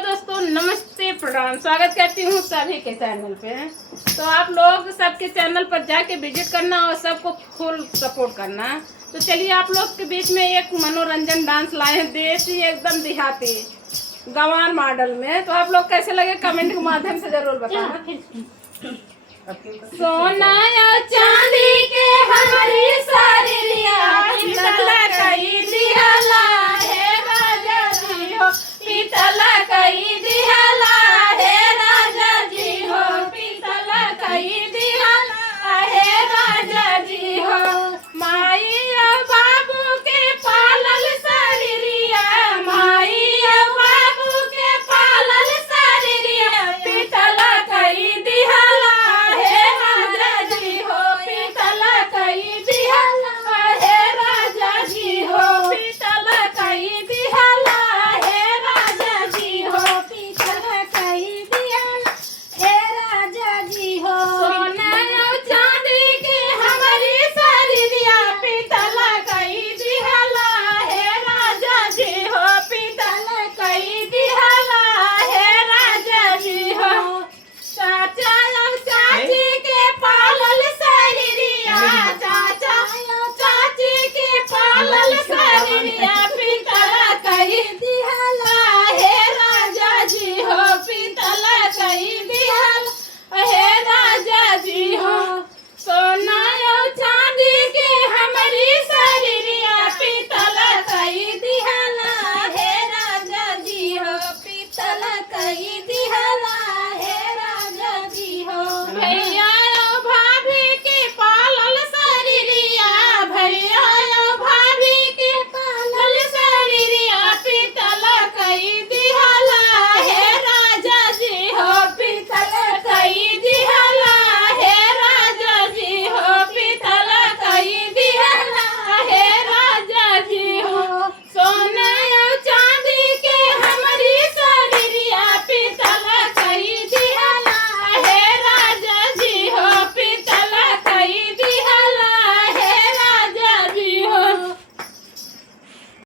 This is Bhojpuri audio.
हेलो दोस्तों, नमस्ते, प्रणाम। स्वागत करती हूँ सभी के चैनल पे। तो आप लोग सबके चैनल पर जाके विजिट करना और सबको फुल सपोर्ट करना। तो चलिए आप लोग के बीच में एक मनोरंजन डांस लाए हैं, देसी एकदम देहाती गंवार मॉडल में। तो आप लोग कैसे लगे कमेंट के माध्यम से जरूर बताना। सोना या चांदी के हमारी साड़ियाँ पीतल कई दिहला है राजा जी हो, पीतल कई दिहला है राजा जी हो, पीतल कई दिहला है राजा जी हो। माई और बाबू के पालल शरीरिया, माई और बाबू के पालल शरीरिया पीतल कई दिहला है राजा जी हो, पीतल कई दिहला है राजा जी हो, पीतल कई दिहला है राजा जी हो, पीतल कई दिहला है राजा जी हो। सोना और चांदी के हमारी साड़ियाँ पीतल कई दिहला है राजा जी हो, पीतल कई दिहला है राजा जी हो। चाचा और चाची के पालल शरीरिया, चाचा और चाची के पालल शरीरिया पीतल कई दिहला है राजा जी हो, पीतल कई दिहला है राजा जी हो। सोना और चांदी के हमारी शरीरिया पीतल कई दिहला है राजा जी हो, पीतल कई दिहला